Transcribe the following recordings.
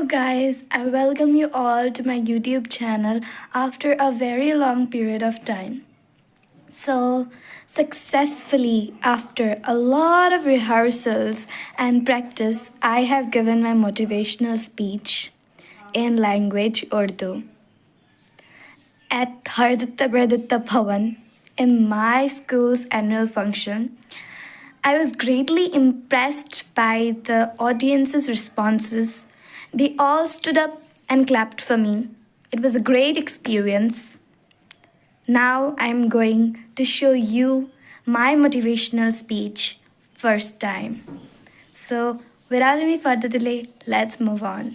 Hello, guys. I welcome you all to my YouTube channel after a very long period of time. So, successfully, after a lot of rehearsals and practice, I have given my motivational speech in language Urdu at Harditta Braditta Bhavan in my school's annual function. I was greatly impressed by the audience's responses. They all stood up and clapped for me. It was a great experience. Now I'm going to show you my motivational speech first time. So, without any further delay, let's move on.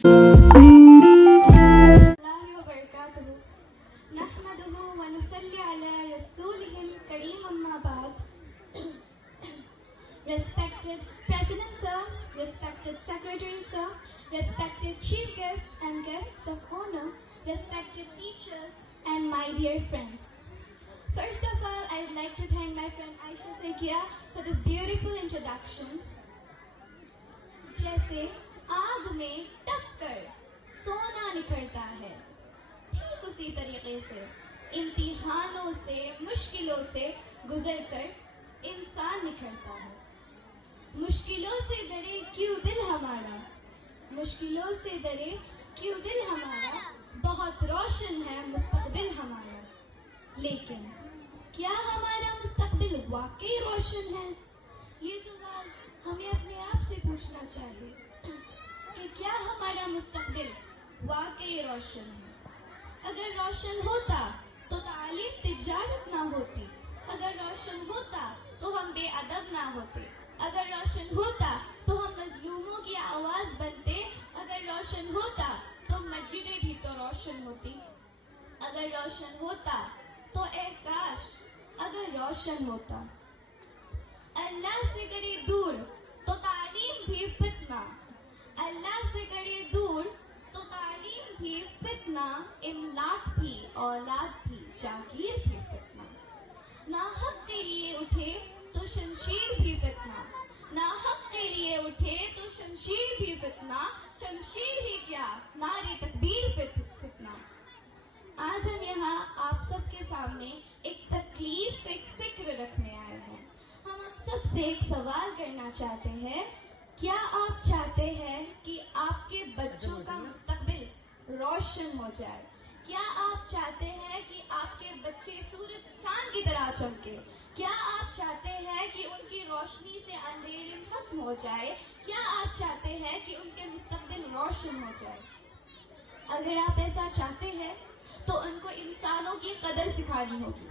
Respected President Sir, respected Secretary Sir, respected Chief Guests and Guests of Honor, respected teachers and my dear friends. First of all, I would like to thank my friend Aisha Sekia for this beautiful introduction. जैसे आग में टक्कर सोना निखरता है, ठीक उसी तरीके से इम्तिहानों से मुश्किलों से गुजरकर इंसान निखरता है। मुश्किलों से डरे क्यों दिल हमारा, मुश्किलों से डरे क्यों दिल हमारा, बहुत रोशन है मुस्तकबिल हमारा। लेकिन क्या हमारा मुस्तकबिल वाकई रोशन है? ये सवाल हमें अपने आप से पूछना चाहिए कि क्या हमारा मुस्तकबिल वाकई रोशन है? अगर रोशन होता तो तालीम तिजारत ना होती, अगर रोशन होता तो हम बेअदब ना होते, अगर रोशन होता तो हम मजलूमों की आवाज बनते, अगर रोशन होता तो मस्जिदें भी तो रोशन होती, अगर रोशन होता तो ए काश अगर रोशन होता। अल्लाह से करे दूर तो तालीम भी फितना, अल्लाह से करे दूर तो तालीम भी फितना, इमलाक भी औलाद भी जागीर भी फितना। ना हक के लिए उठे तो शमशीर भी फितना, ना हक के लिए उठे तो शमशीर भी फितना, शमशीर ही क्या नारे तकबीर फितना। आज हम यहाँ आप सबके सामने एक तकलीफ, एक फिक्र रखने आए हैं। हम आप सबसे एक सवाल करना चाहते हैं, क्या आप चाहते हैं कि आपके बच्चों का मुस्तकबिल रोशन हो जाए? क्या आप चाहते हैं कि आपके बच्चे सूरज चांद की तरह चमके? क्या आप चाहते हैं कि उनकी रोशनी से अंधेरे खत्म हो जाए? क्या आप चाहते हैं कि उनके मुस्तकबिल रोशन हो जाए? अगर आप ऐसा चाहते हैं तो उनको इंसानों की कदर सिखानी होगी,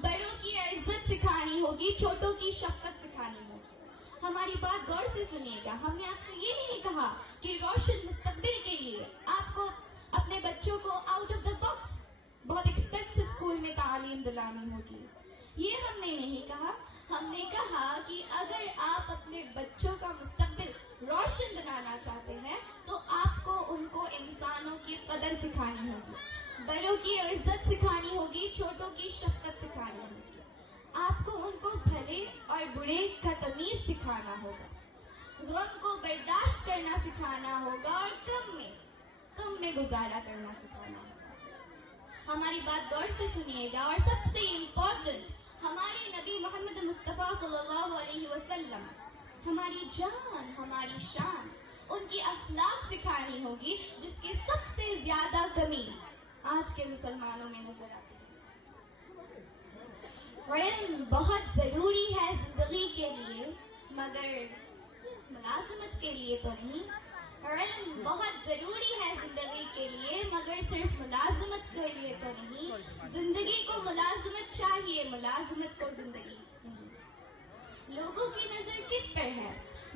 बड़ों की इज्जत सिखानी होगी, छोटों की शफकत सिखानी होगी। हमारी बात गौर से सुनिएगा। हमने आपसे ये नहीं कहा कि रोशन मुस्तकबिल के लिए आपको अपने बच्चों को आउट ऑफ द बॉक्स बहुत एक्सपेंसिव स्कूल में तालीम दिलानी होगी, ये हमने नहीं कहा। हमने कहा कि अगर आप अपने बच्चों का मुस्तकबिल रोशन बनाना चाहते हैं तो आपको उनको इंसानों की कदर सिखानी होगी, बड़ों की इज्जत सिखानी होगी, छोटों की शफकत सिखानी होगी। आपको उनको भले और बुरे का तमीज सिखाना होगा, गम को बर्दाश्त करना सिखाना होगा और कम में गुजारा करना सिखाना होगा। हमारी बात गौर से सुनिएगा। और सबसे इम्पोर्टेंट, हमारे नबी मोहम्मद मुस्तफ़ा सल्लल्लाहु अलैहि वसल्लम, हमारी जान, हमारी शान, उनकी अखलाक सिखानी होगी, जिसकी सबसे ज्यादा कमी आज के मुसलमानों में नजर आती है। इल्म बहुत जरूरी है जिंदगी के लिए, मगर सिर्फ मुलाजमत के लिए तो नहीं। इल्म बहुत जरूरी है जिंदगी के लिए, मगर सिर्फ मुलाजमत के लिए तो नहीं। जिंदगी को मुलाजमत चाहिए, मुलाजमत को जिंदगी नहीं। लोगों की नजर किस पर है?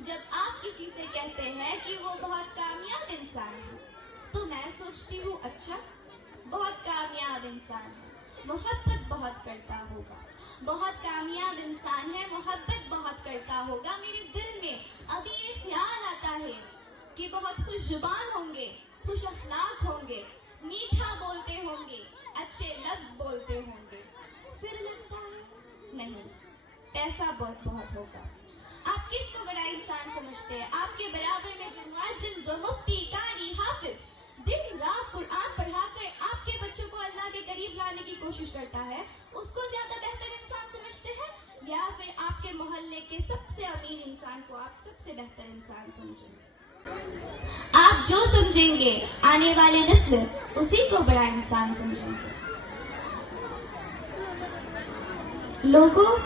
जब आप किसी से कहते हैं कि वो बहुत कामयाब इंसान है, तो मैं सोचती हूँ अच्छा, बहुत कामयाब इंसान है, मोहब्बत बहुत करता होगा, बहुत कामयाब इंसान है, मोहब्बत बहुत करता होगा। मेरे दिल में अभी ये ख्याल आता है कि बहुत खुश जुबान होंगे, खुश अखलाक होंगे, मीठा बोलते होंगे, अच्छे लफ्ज बोलते होंगे। फिर लगता है नहीं, पैसा बहुत होगा। आप किसको बड़ा इंसान समझते हैं? आपके बराबर में जो मुअज्जिन, जो मुफ्ती, कारी, हाफिज, अमीर इंसान को आप सबसे बेहतर इंसान समझेंगे। आप जो समझेंगे आने वाले नस्ल उसी को बड़ा इंसान समझेंगे। लोगों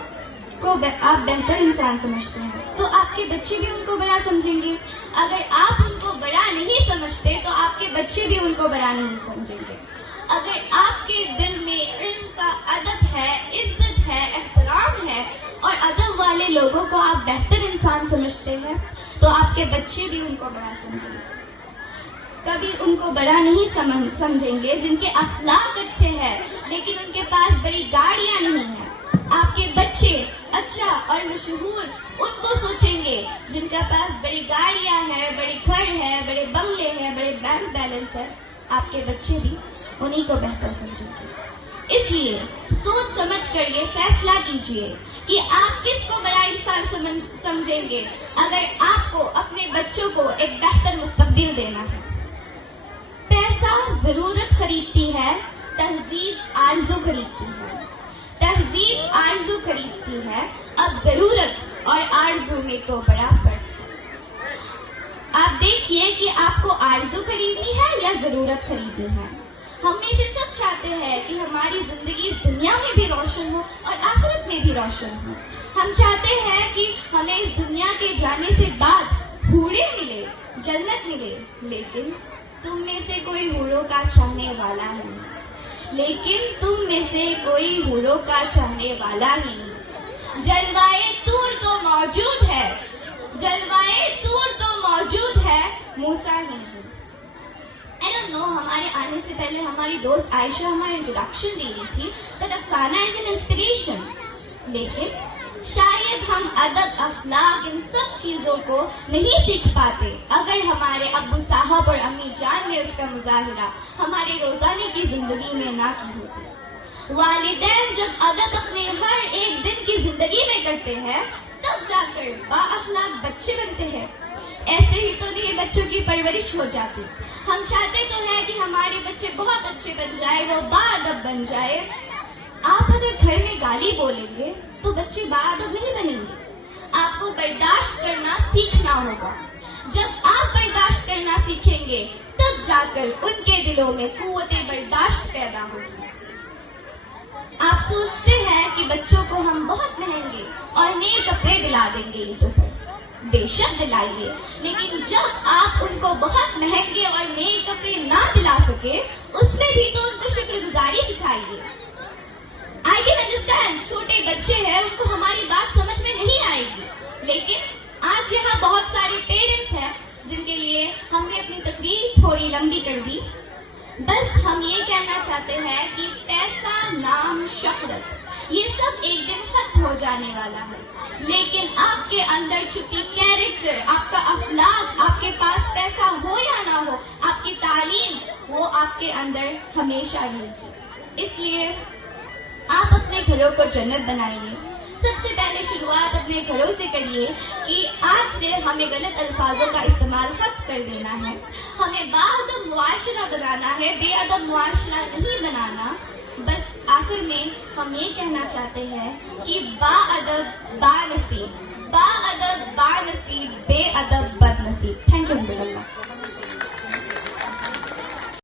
को आप बेहतर इंसान समझते हैं तो आपके बच्चे भी उनको बड़ा समझेंगे। अगर आप उनको बड़ा नहीं समझते तो आपके बच्चे भी उनको बड़ा नहीं समझेंगे। अगर आपके दिल में इल्म का अदब है, इज्जत है, एहतराम है और अदब वाले लोगों को आप बेहतर इंसान समझते हैं तो आपके बच्चे भी उनको बड़ा समझेंगे। कभी उनको बड़ा नहीं समझेंगे जिनके अखलाक अच्छे हैं लेकिन उनके पास बड़ी गाड़ियां नहीं हैं। आपके बच्चे अच्छा और मशहूर उनको सोचेंगे जिनके पास बड़ी गाड़ियां हैं, बड़े घर है, बड़े बंगले हैं, बड़े बैंक बैलेंस है। आपके बच्चे भी उन्हीं को बेहतर समझेंगे। इसलिए सोच समझ कर ये फैसला कीजिए कि आप किसको बड़ा इंसान समझेंगे अगर आपको अपने बच्चों को एक बेहतर मुस्तकबिल देना है। पैसा जरूरत खरीदती है, तहजीब आरज़ू खरीदती है। तहजीब आरज़ू खरीदती है, अब जरूरत और आरज़ू में तो बड़ा फर्क है। आप देखिए कि आपको आरज़ू खरीदनी है या जरूरत खरीदनी है। हम में से सब चाहते हैं कि हमारी जिंदगी इस दुनिया में भी रोशन हो और आखिरत में भी रोशन हो। हम चाहते हैं कि हमें इस दुनिया के जाने से बाद हूरें मिले, जन्नत मिले, लेकिन तुम में से कोई हूरों का चाहने वाला नहीं। जलवाए तूर तो मौजूद है, जलवाए तूर तो मौजूद है, मूसा नहीं। I don't know, हमारे आने से पहले हमारी दोस्त आयशा हमारे इंट्रोडक्शन दे रही थी that अफसाना इज एन इंस्पिरेशन। लेकिन शायद हम अदब, अखलाक, इन सब चीजों को नहीं सीख पाते अगर हमारे अब्बू साहब और अम्मी जान ने उसका मुजाहिरा हमारे रोजाने की जिंदगी में ना की होती। वालिदैन जब अदब अपने हर एक दिन की जिंदगी में करते हैं तब जाकर बाअखलाक बच्चे बनते हैं। ऐसे ही तो नहीं बच्चों की परवरिश हो जाती। हम चाहते तो है कि हमारे बच्चे बहुत अच्छे बन जाए, वो बाअदब बन जाए। आप अगर घर में गाली बोलेंगे तो बच्चे बाअदब नहीं बनेंगे। आपको बर्दाश्त करना सीखना होगा। जब आप बर्दाश्त करना सीखेंगे तब जाकर उनके दिलों में कुव्वते बर्दाश्त पैदा होगी। आप सोचते हैं कि बच्चों को हम बहुत महंगे और नए कपड़े दिला देंगे ईदों पर। बेशक दिलाइए, लेकिन जब आप उनको बहुत महंगे और नए कपड़े ना दिला सके उसमें भी तो उनको शुक्रगुजारी सिखाइए। आई कैन अंडरस्टैंड, छोटे बच्चे हैं, उनको हमारी बात समझ में नहीं आएगी। लेकिन आज यहाँ बहुत सारे पेरेंट्स हैं जिनके लिए हमने अपनी तकरीर थोड़ी लंबी कर दी। बस हम ये कहना चाहते हैं कि पैसा, नाम, शोहरत ये सब एक दिन खत्म हो जाने वाला है, लेकिन आपके अंदर छुपी कैरेक्टर, आपका अखलाक, आपके पास पैसा हो या ना हो, आपकी तालीम, वो आपके अंदर हमेशा रहेगी। इसलिए आप अपने घरों को जन्नत बनाइए। सबसे पहले शुरुआत अपने घरों से करिए कि आज से हमें गलत अल्फाजों का इस्तेमाल खत्म कर देना है। हमें बाअदब मुआशरा बनाना है, बेअदब मुआशरा नहीं बनाना। बस आखिर में हम ये कहना चाहते हैं कि बाअदब बानसीब, बाअदब बानसीब, बेअदब बदनसीब। Thank you.